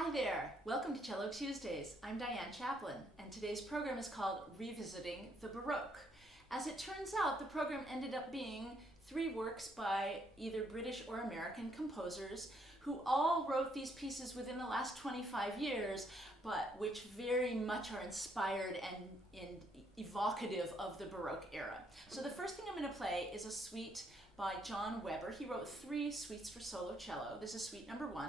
Hi there, welcome to Cello Tuesdays. I'm Diane Chaplin, and today's program is called Revisiting the Baroque. As it turns out, the program ended up being 3 works by either British or American composers who all wrote these pieces within the last 25 years, but which very much are inspired and evocative of the Baroque era. So the first thing I'm going to play is a suite by John Weber. He wrote 3 suites for solo cello. This is suite number 1.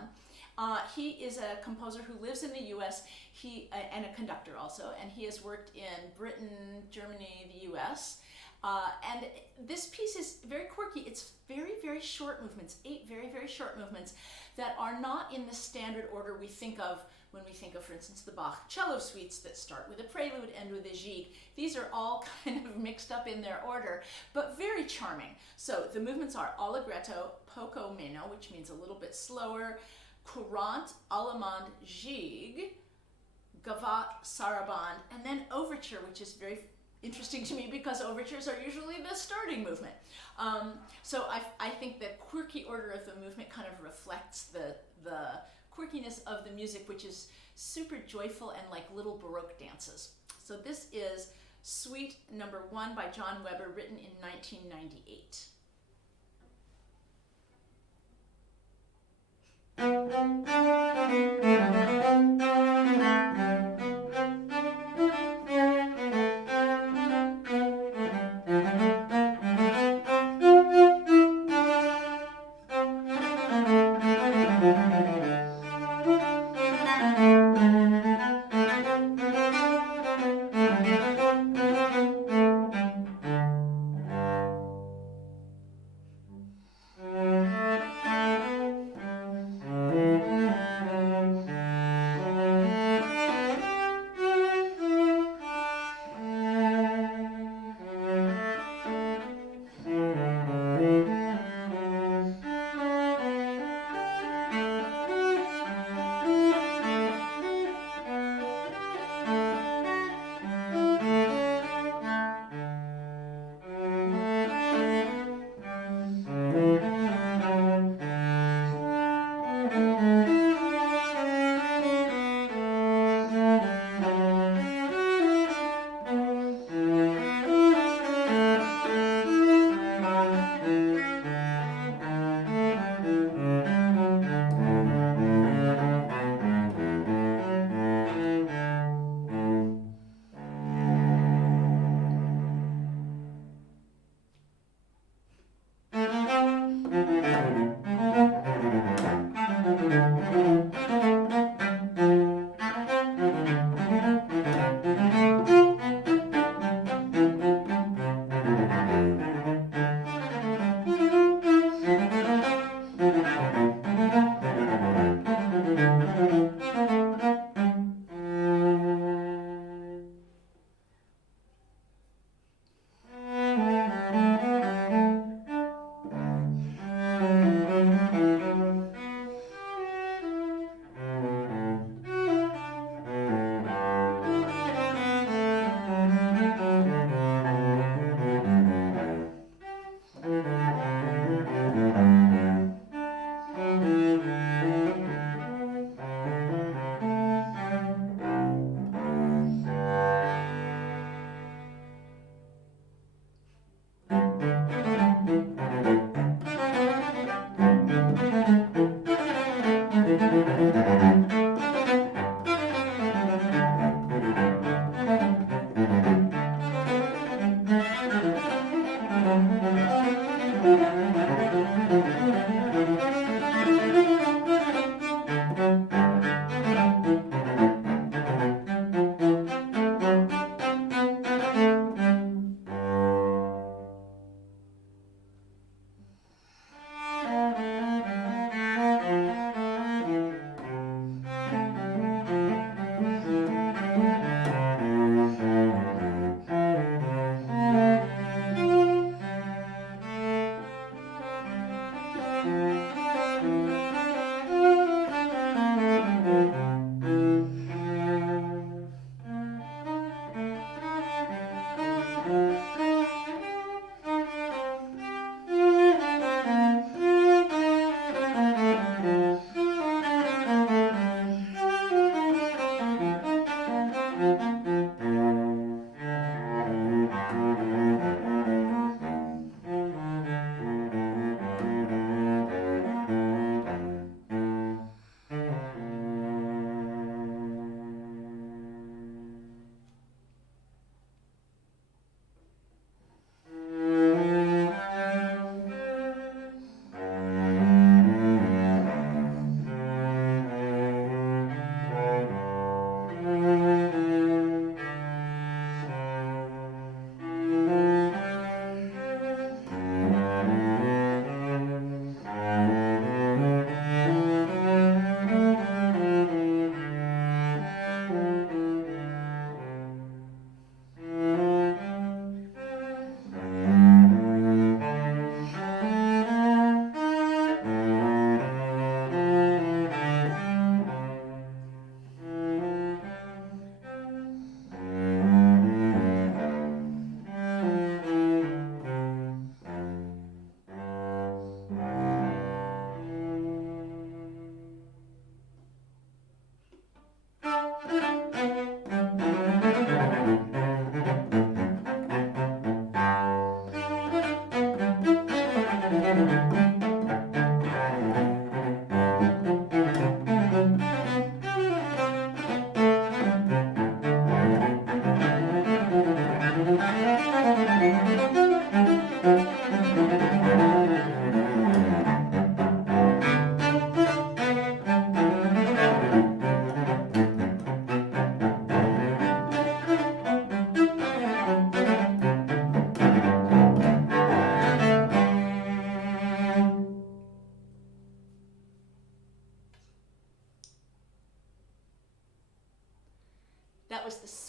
He is a composer who lives in the US and a conductor also, and he has worked in Britain, Germany, the US. And this piece is very quirky. It's very, very short movements, 8 very, very short movements that are not in the standard order we think of when we think of, for instance, the Bach cello suites that start with a prelude, end with a gigue. These are all kind of mixed up in their order, but very charming. So the movements are allegretto, poco meno, which means a little bit slower, courant, allemande, gigue, gavotte, sarabande, and then overture, which is very interesting to me because overtures are usually the starting movement. So I think the quirky order of the movement kind of reflects the quirkiness of the music, which is super joyful and like little Baroque dances. So this is Suite number 1 by John Weber, written in 1998.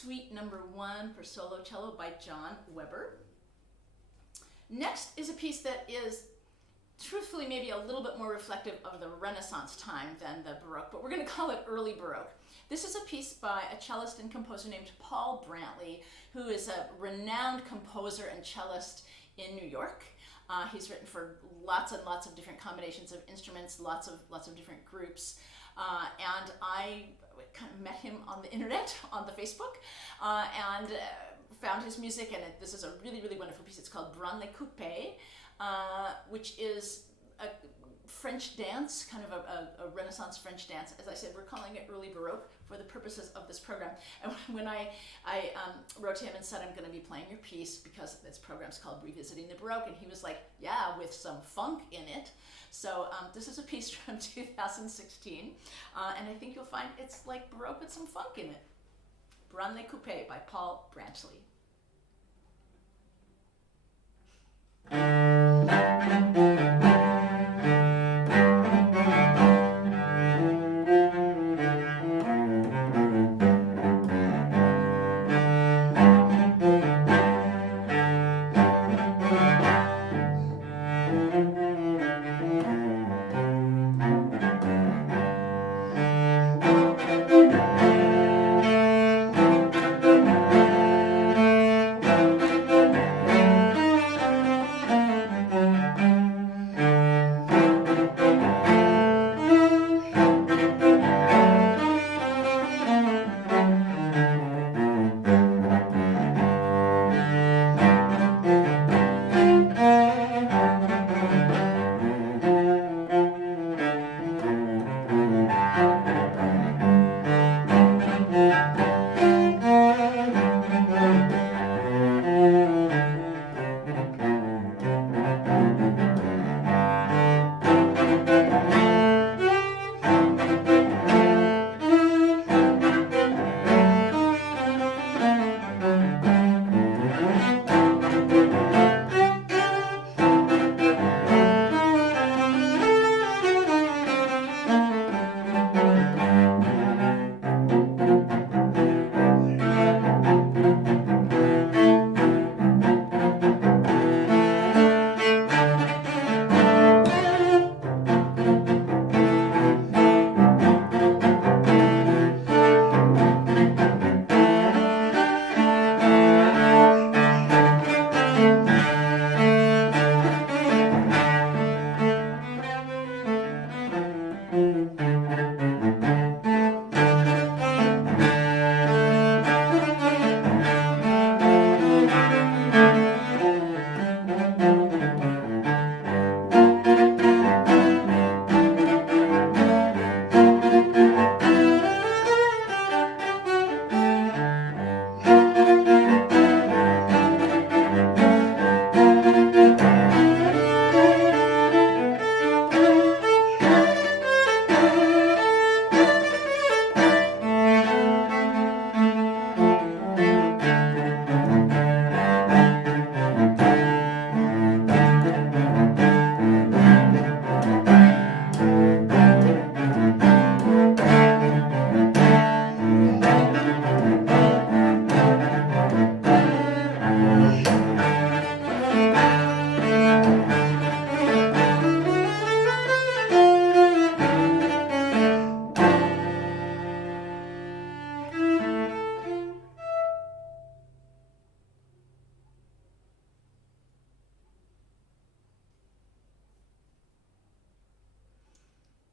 Suite Number 1 for solo cello by John Weber. Next is a piece that is truthfully maybe a little bit more reflective of the Renaissance time than the Baroque, but we're going to call it early Baroque. This is a piece by a cellist and composer named Paul Brantley, who is a renowned composer and cellist in New York. He's written for lots and lots of different combinations of instruments, lots of different groups, and I kind of met him on the internet, on the Facebook, and found his music, and this is a really, really wonderful piece. It's called Branle Coupé, which is a French dance, kind of a Renaissance French dance. As I said, we're calling it early Baroque for the purposes of this program. And when I wrote to him and said, I'm going to be playing your piece because this program's called Revisiting the Baroque, and he was like, yeah, with some funk in it. So this is a piece from 2016, and I think you'll find it's like Baroque with some funk in it. Branle Coupé by Paul Brantley.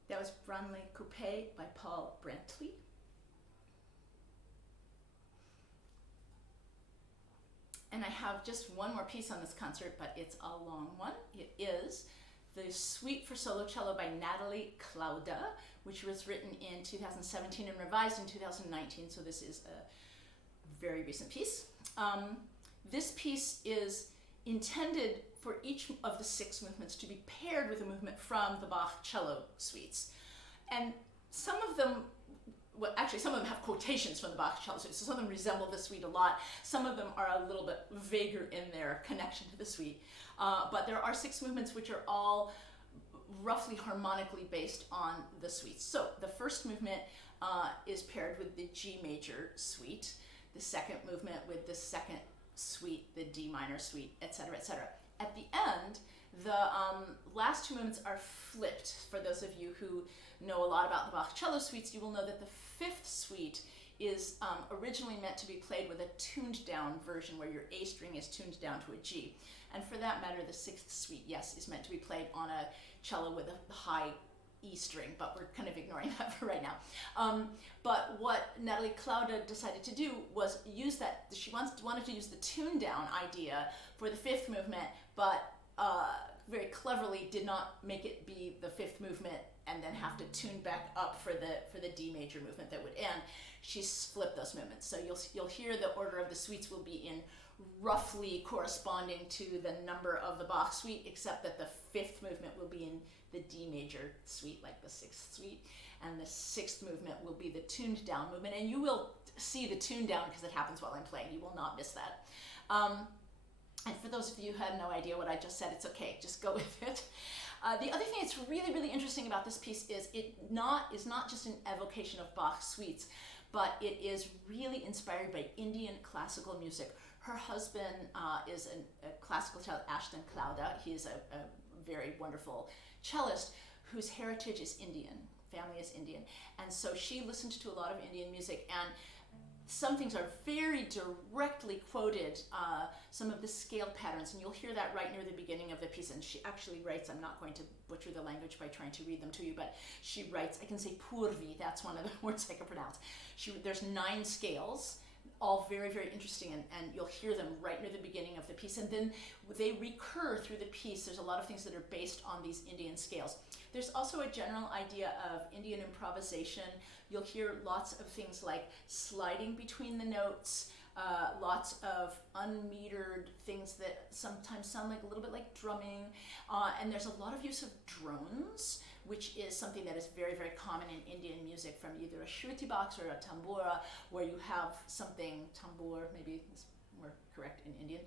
That was Branle Coupé by Paul Brantley. And I have just one more piece on this concert, but it's a long one. It is the Suite for Solo Cello by Natalie Klouda, which was written in 2017 and revised in 2019, so this is a very recent piece. This piece is intended for each of the 6 movements to be paired with a movement from the Bach cello suites. And some of them, well, actually some of them have quotations from the Bach cello suite, so some of them resemble the suite a lot. Some of them are a little bit vaguer in their connection to the suite. But there are 6 movements which are all roughly harmonically based on the suites. So the first movement is paired with the G major suite. The the second movement with the second suite, the D minor suite, etc., etc. At the end, the last two movements are flipped. For those of you who know a lot about the Bach cello suites, you will know that the fifth suite is originally meant to be played with a tuned down version where your A string is tuned down to a G. And for that matter, the sixth suite, yes, is meant to be played on a cello with a high E string, but we're kind of ignoring that for right now. But what Natalie Klouda decided to do was use that, she wanted to use the tune down idea for the fifth movement, but very cleverly did not make it be the fifth movement and then have to tune back up for the D major movement that would end. She's flipped those movements. So you'll hear the order of the suites will be in roughly corresponding to the number of the Bach suite, except that the fifth movement will be in the D major suite, like the sixth suite, and the sixth movement will be the tuned down movement. And you will see the tune down because it happens while I'm playing. You will not miss that. And for those of you who had no idea what I just said, it's okay, just go with it. The other thing that's really, really interesting about this piece is it is not just an evocation of Bach suites, but it is really inspired by Indian classical music. Her husband is a classical cellist, Ashton Klouda. He is a very wonderful cellist whose heritage is Indian, family is Indian. And so she listened to a lot of Indian music, and some things are very directly quoted, some of the scale patterns, and you'll hear that right near the beginning of the piece. And she actually writes, I'm not going to butcher the language by trying to read them to you, but she writes, I can say purvi, that's one of the words I can pronounce. There's 9 scales, all very, very interesting, and you'll hear them right near the beginning of the piece, and then they recur through the piece. There's a lot of things that are based on these Indian scales. There's also a general idea of Indian improvisation. You'll hear lots of things like sliding between the notes, lots of unmetered things that sometimes sound like a little bit like drumming, and there's a lot of use of drones, which is something that is very, very common in Indian music, from either a shruti box or a tambura, where you have something, tambur, maybe it's more correct in Indian,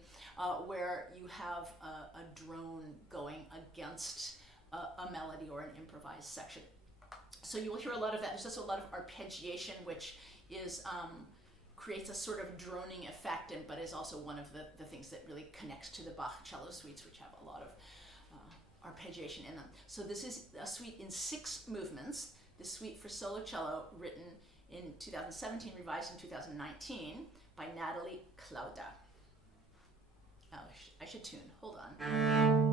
where you have a drone going against a melody or an improvised section. So you will hear a lot of that. There's also a lot of arpeggiation, which is creates a sort of droning effect, but is also one of the things that really connects to the Bach cello suites, which have a lot of arpeggiation in them. So this is a suite in 6 movements. The suite for solo cello, written in 2017, revised in 2019 by Natalie Klouda. Oh, I should tune. Hold on.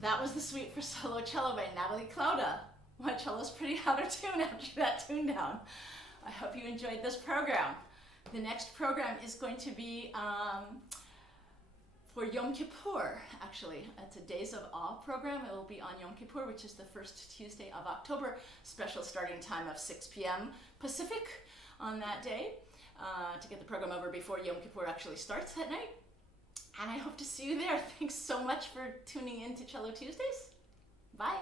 That was the suite for Solo Cello by Natalie Klouda. My cello's pretty out of tune after that tune down. I hope you enjoyed this program. The next program is going to be for Yom Kippur, actually. It's a Days of Awe program. It will be on Yom Kippur, which is the first Tuesday of October. Special starting time of 6 p.m. Pacific on that day to get the program over before Yom Kippur actually starts that night. And I hope to see you there. Thanks so much for tuning in to Cello Tuesdays. Bye.